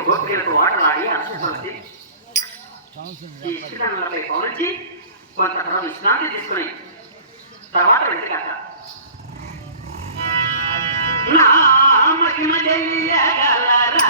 గోపికలకు వాటలాడి అనుసరించి ఈ ఇసుకలపై పౌరించి కొంతకాలం విశ్రాంతి తీసుకుని తర్వాత వెళ్ళిగాక నా మహిమ చెయ్యగలరా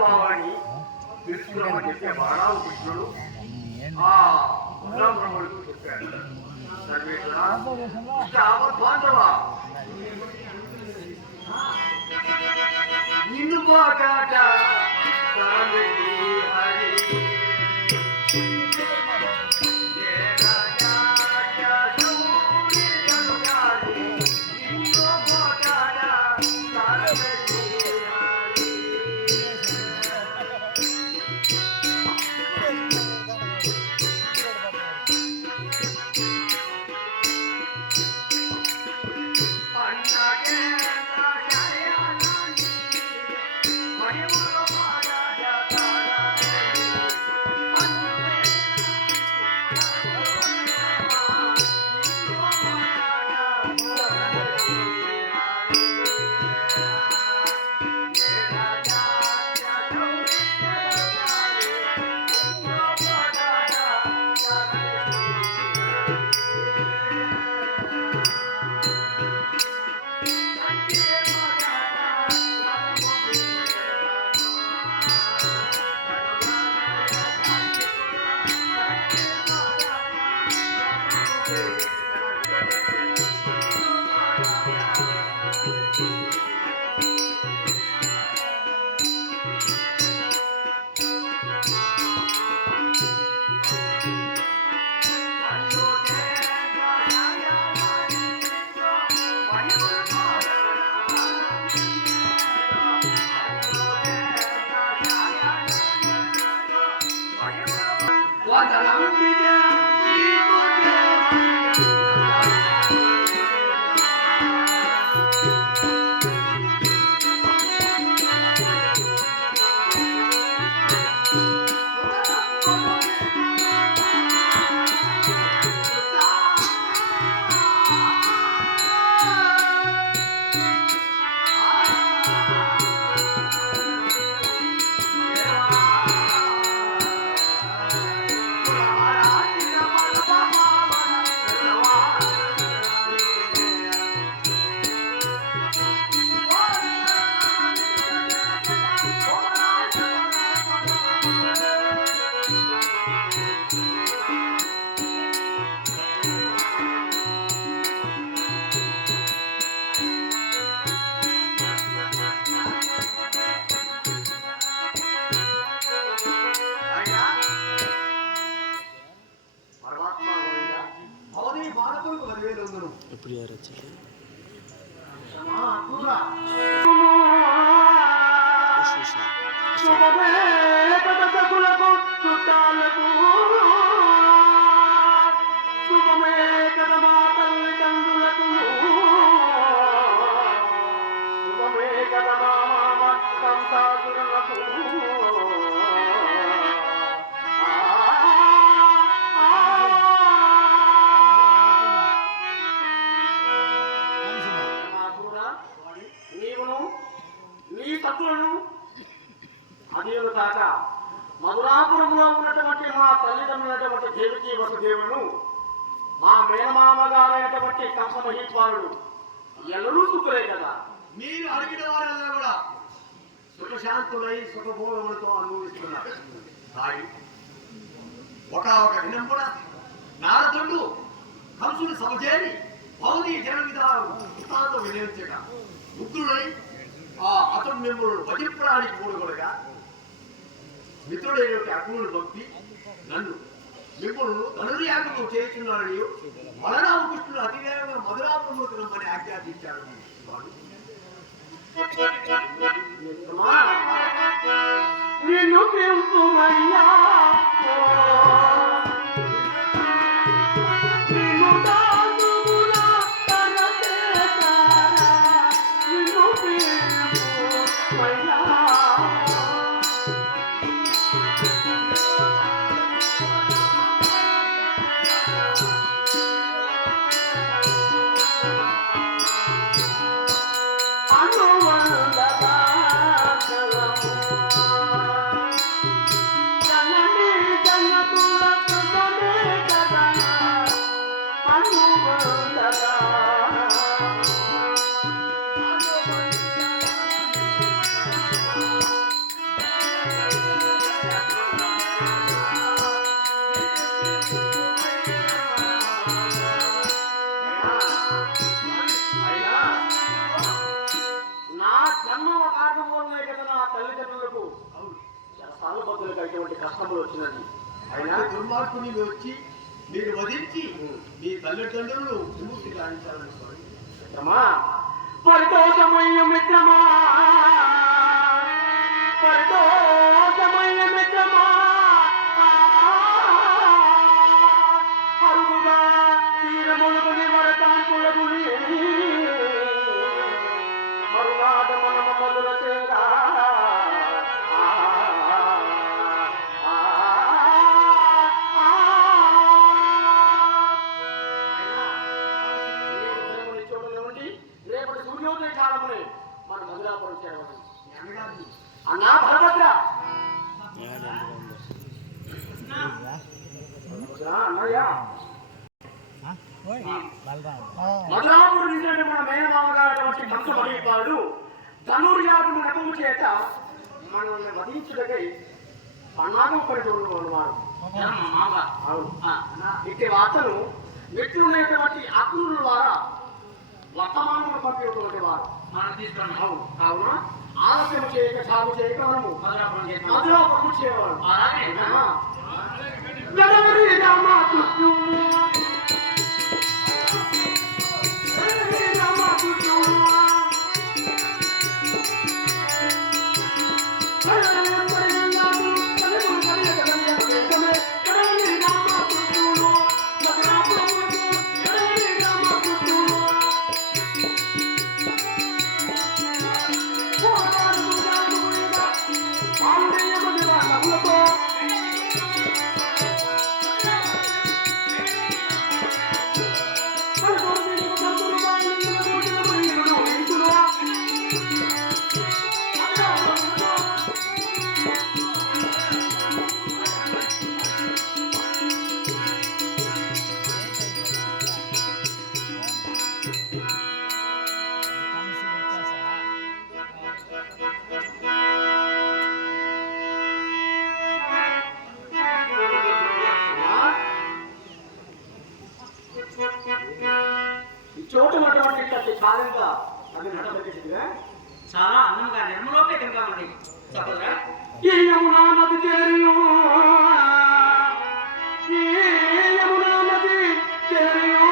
భావాన్ని తెలుసుకున్నామని చెప్పే బాణాలు కృష్ణుడు ఆ ఉల్లంఘనములకు చెప్పాడు. నిన్ను పోటాట ఎప్పుడు ఎవరు వచ్చారు? నీ తత్తులను అదేను కాక మధురాపురంలో ఉన్నటువంటి మా తల్లిదండ్రులైనటువంటి దేవికి వసుదేవులను మా మేనమామ గారైనటువంటి కంస మహీపాలుడు ఎల్లరూ సుఖులే కదా. మీరు అడిగిన వారెల్లా కూడా సుఖశాంతులై సుఖభోగములతో అనుభవిస్తున్నారు. కానీ ఒక దినంపున నారదుడు కంసుడు సమచేరి పౌని జన విధానం వృత్తాంతం వినియోగించక ముగ్గురులై అతడు మిమ్మల్ని వజింపడానికి కూడుకొనగా మిత్రుడైన అగ్నులు పంపి నన్ను మిమ్మల్ని ధనుర్యాగము చేస్తున్నాడని బలరామకృష్ణుడు అతివేగంగా మధురాపురములకు రమ్మని ఆజ్ఞాపించాడు. వాడు నిన్ను పెంపుమయ్యా కష్టములు వచ్చినది. అయినా దుర్మార్గుని వచ్చి మీరు వధించి మీ తల్లిదండ్రులు విముక్తి గావించాలని మిత్రమా, పరితోషమయ్య మిత్రమా, పరితోషమయ్య మిత్రమా, అరుగుగా తీరములుగుని వరతాంకులగుని మరునాట మనమ మధుర చేరా అన్నా భగవద్ర మధురాపురం నుంచి మన మేనమామగారు కంస మహీపాలుడు ధనుర్యాగము నకము చేత మనల్ని వధించుటకై పన్నాగం పడుతున్నవాడు వాడు. ఇట్టి వార్తను మిత్రులైనటువంటి అక్రూరుల ద్వారా వర్తమానములు పంపినటువంటి వారు మనం తీసుకున్నాం. కావున ఆలస్యం చేయక సాగు చేయక మనము మధురాపురం చేయవాడు. చాలా అందంగా నిర్మలోపే తింటామండి సహోదరా. యమునా నది చేరియో, యమునా నది చేరియో,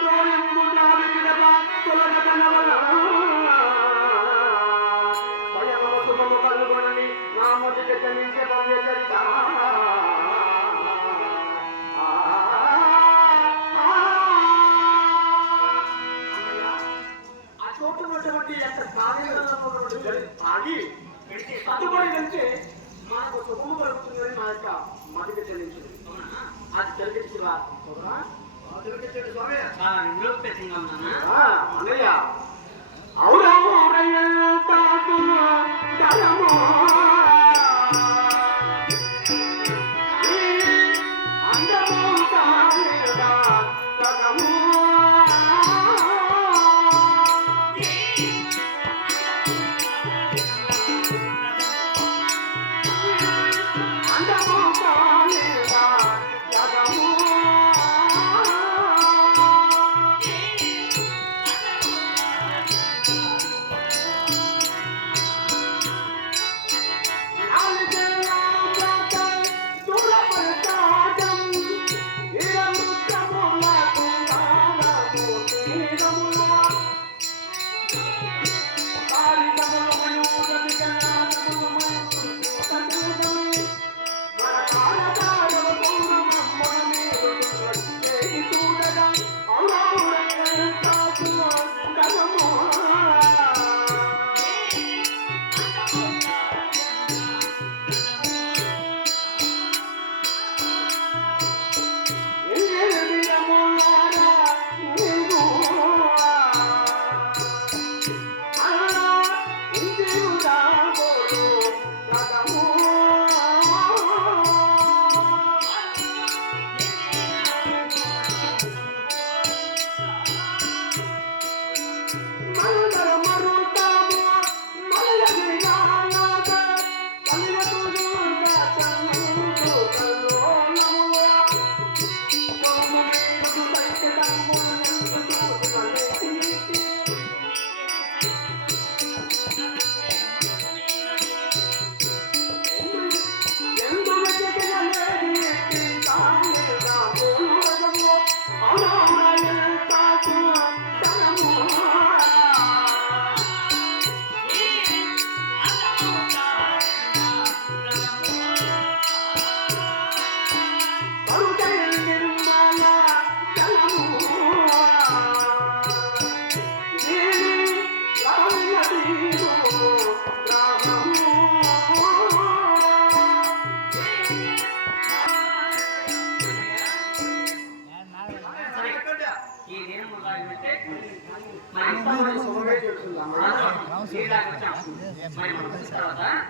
తోయంబు నావి విడవ తొలగనవల స్వయము శుభము కలుగొనని నా మొదటి జనించే భవ్య చరిత. తదుపరి వెళ్తే మనకు శుభము కలుగుతుందని మా యొక్క మదిక చెల్లించింది. అది చెల్లించి అన్నయ్య అవునా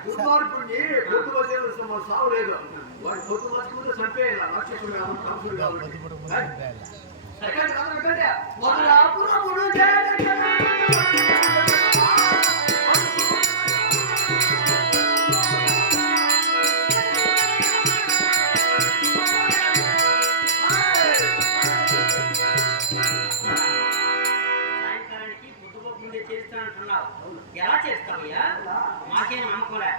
దుర్మార్గుడిని పొద్దులో చేసిన సాగు లేదు వాడు పొద్దు మర్చుకుంటే చంపేయాలి రాక్షసుడు కంసుడు కాబట్టి ఎలా చేస్తావయ్యా మాకేం నమ్మకంలే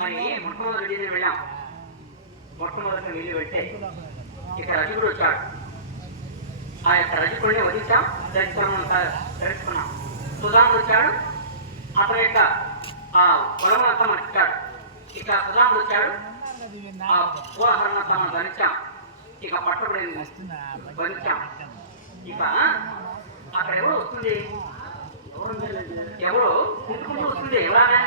మరి మొట్టమొదటి వెళ్ళాం. మొట్టమొదటి నీళ్ళు పెట్టే ఇక రజకుడు వచ్చాడు. ఆ యొక్క రజకుడిని వదిలించాం, తెలుసుకున్నాం. సుధాముడు వచ్చాడు, అతని యొక్క ఆ పొలమంతా మర్చాడు. ఇక సుధాముడు వచ్చాడు, ఆ పూలహరణంతా మనం ధరించాం. ఇక పట్టుబడి ధరించాం. ఇక అక్కడ ఎవరు వస్తుంది, ఎవరు కుంటుకుంటూ వస్తుంది, ఎవరానే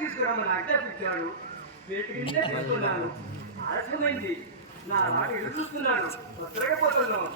తీసుకురామని అడ్డపించాడు. తీసుకున్నాను, అర్థమైంది. నా వాటి చూస్తున్నాను, తొందరగపోతున్నాను.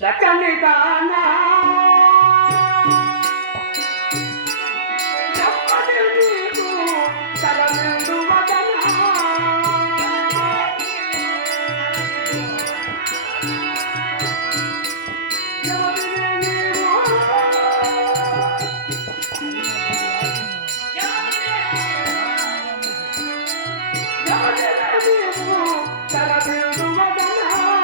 చక్కని దానా చెప్పని నీకు తలనిండు వదనా ఎవరినే నీవు ఎవరినే నీవు తలనిండు వదనా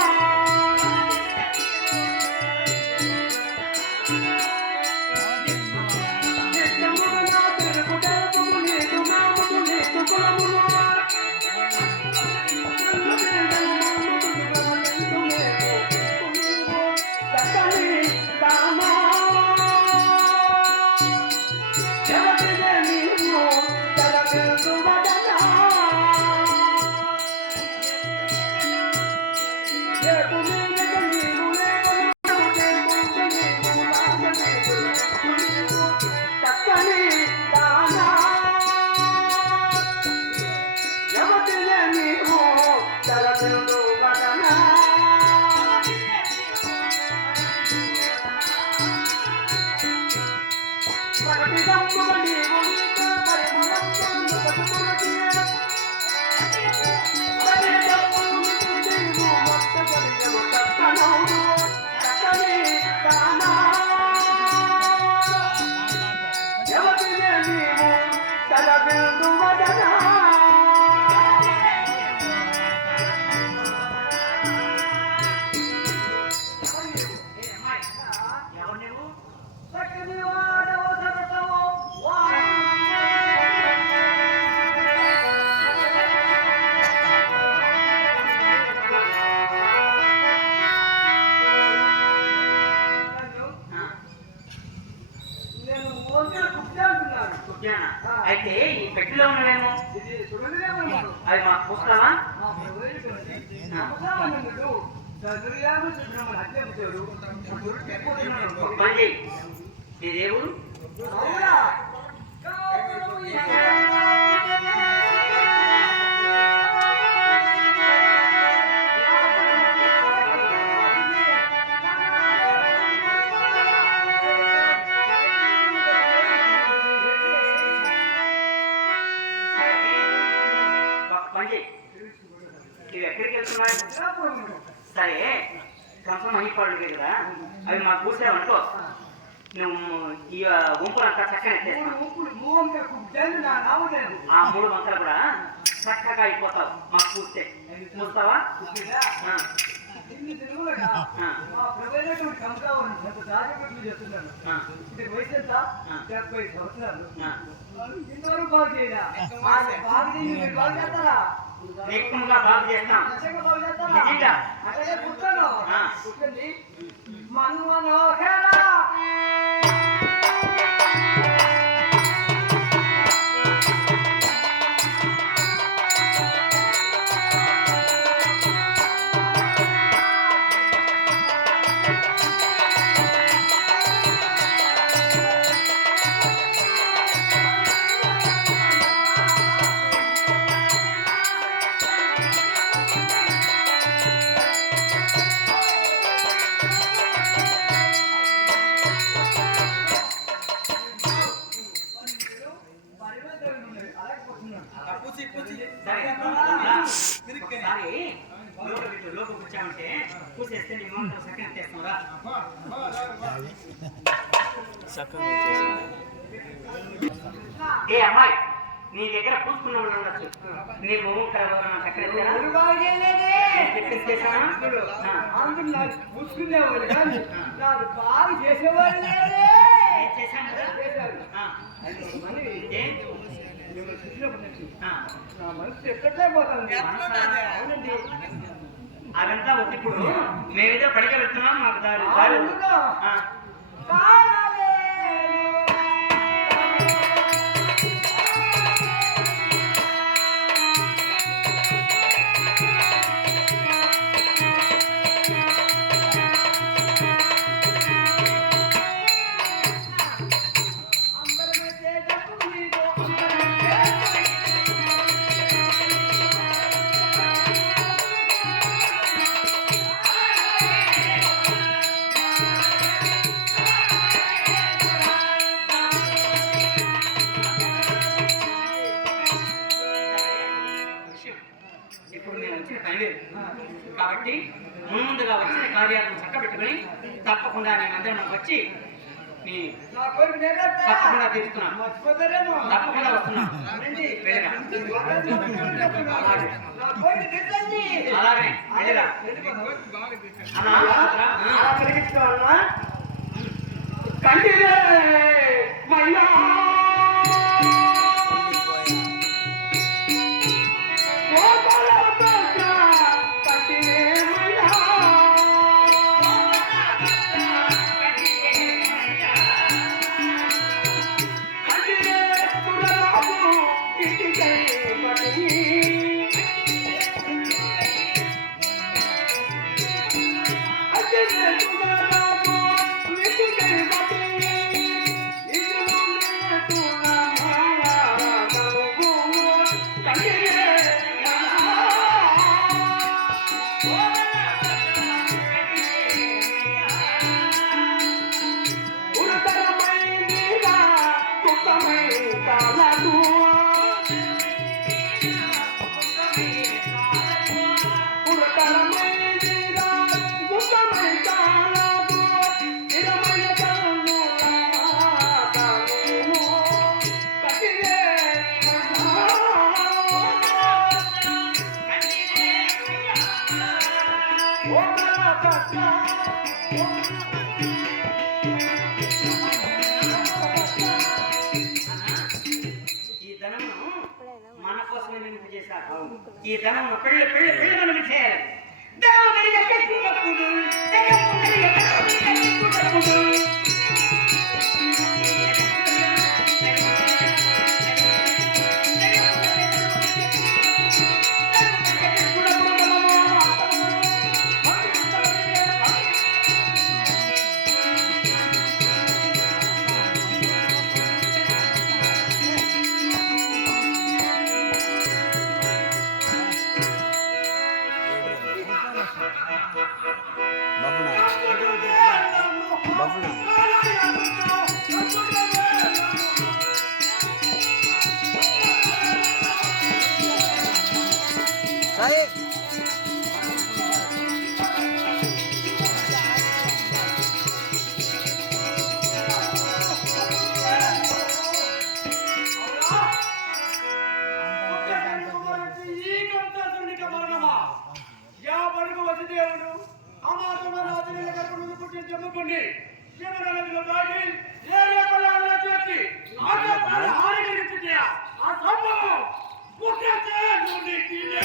అయితే ఈ పెట్టిలో ఉన్నవేమో అవి మాకు పుస్తకమా ఈ దేవుడు ఇవి ఎక్కడికి వెళ్తున్నాయి? సరే కంసం మహిపాడు కదా అవి మాకు కూర్చావనుకో నువ్వు ఈ గుంపులు అంతా చక్కగా ఆ 3 వంకలు కూడా చక్కగా అయిపోతావు మాకు కూర్చే చూస్తావా? ఎక్కువగా బాగు చేస్తాం నిజంగా లోపు కూర్చామంటే కూర్చేస్తే నీ మొత్తం సెకండ్ చేస్తున్నారా? ఏ అమ్మాయి నీ దగ్గర పూసుకున్న వాళ్ళు ఉండొచ్చు నీ మొహం చక్కర పూసుకునేవాళ్ళు కానీ నాకు బాగా చేసేవాళ్ళు చేశాను కదా నేను చూసినప్పటి నుంచి ఆ, నా మనసు ఎక్కడే పోతాను. అవునండి. అదంతా ఇప్పుడు మేమేదో పడిక పెడుతున్నాం మాకు దారి ఆ, దారి ఎందుకో? ఆ, విషయం. ఇప్పుడు నేను వచ్చిన పని లేదు కాబట్టి ముందుగా వచ్చిన కార్యాలను చక్కబెట్టుకుని తప్పకుండా నేను అందరం వచ్చి మీ నా కోరిక నెరవేర్తా. తప్పకుండా తీరుతున్నాను. మర్చిపోతారేమో. తప్పకుండా వస్తున్నాను. రండి. వెళ్ళిరా. అలాగే. నా కోరిక తీర్చండి. అలాగే వెళ్ళిరా. అన్నా, అలా కలిగించుకోవాలా? కంటిదే మయ్యా. ఓ బాలబద్ద, కంటిదే మయ్యా. కంటిదే సుడరాము, ఇంటికై పడి. ఈ ధనమును మన కోసమే నిలుపు చేశారు. ఈ ధనమును పెళ్లి పెళ్లి పెళ్లి మనం చేయాలి. దేవుడికి కట్టుకున్నప్పుడు, దేవుడికి కట్టుకున్నప్పుడు. బఫునా సాయి చెప్పుకోండి శివరాత్రిలో దాటి ఏరియా పల్లెల్లో చేసి ఆ సంభవం పుట్టేస్తే నుండి తినే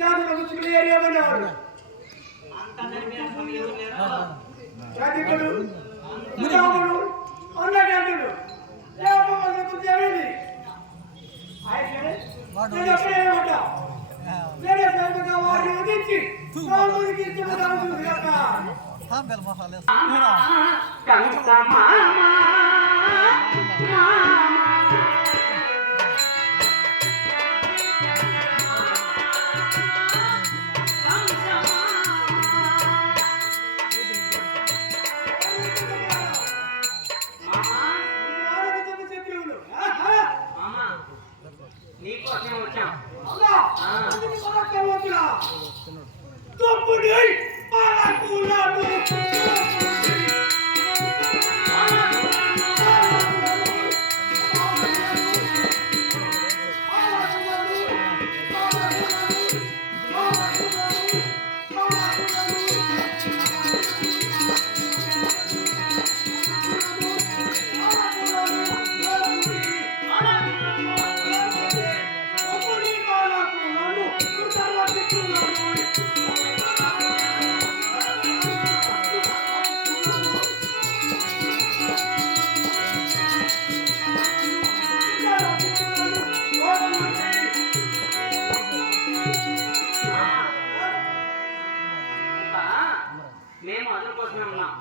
శాంతి ముచ్చుకులు ఏరేమనేవాడు జాతికుడు ముజాముడు అన్నగాంతుడు లేకపోతే జరిగింది నేను ఎప్పుడేమంటా నేనే సైనిక వారిని వదిలించి రాముడికి ఇచ్చిన రాముడు నీకోసమే వచ్చాం. మేము అందరి కోసమే ఉన్నాం.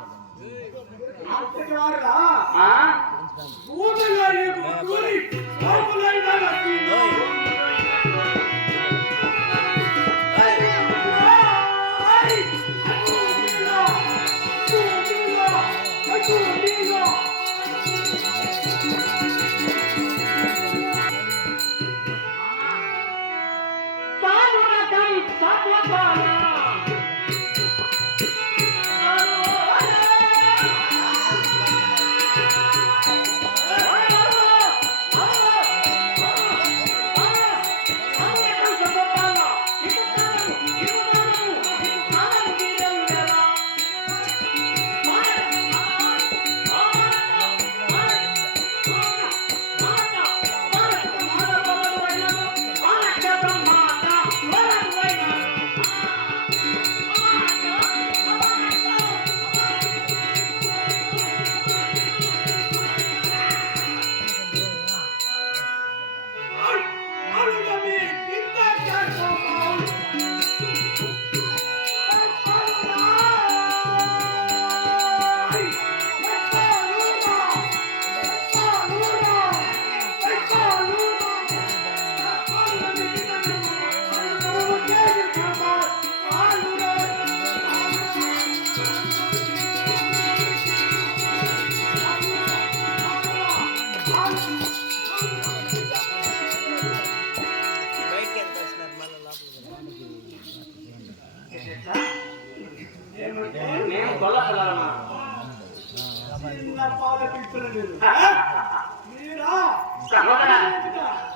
మేము గొల్ల పిల్లలమా?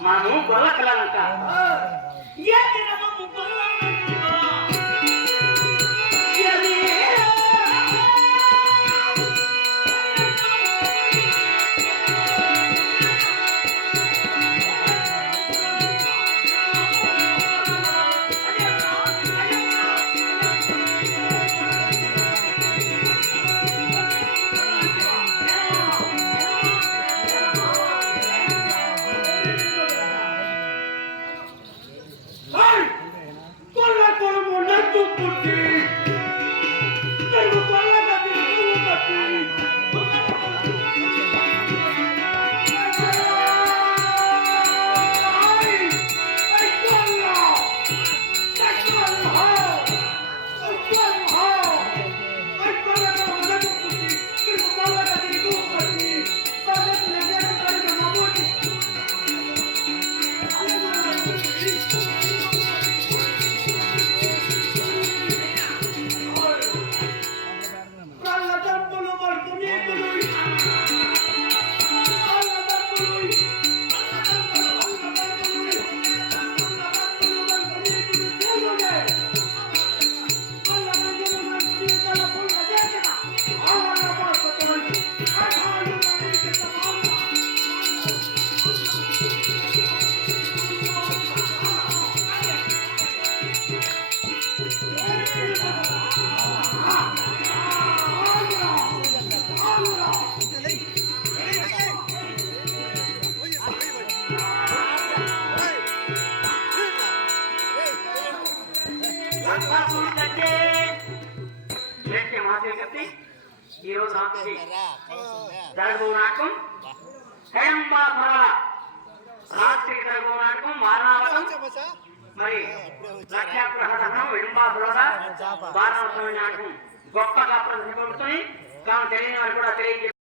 మనము గొల్ల పిల్లలంట. చెప్పి ఈ రోజు రాత్రి జరగబో నాటకం హేంబాధర రాత్రి జరగబో నాటకం మారణావతం మరి లక్ష్యాప్రహరణం విడంబాధుడ వారణావతం నాటకం గొప్పగా ప్రదర్శించబడుతుంది. కావున తెలియని వారు కూడా తెలియజేస్తారు.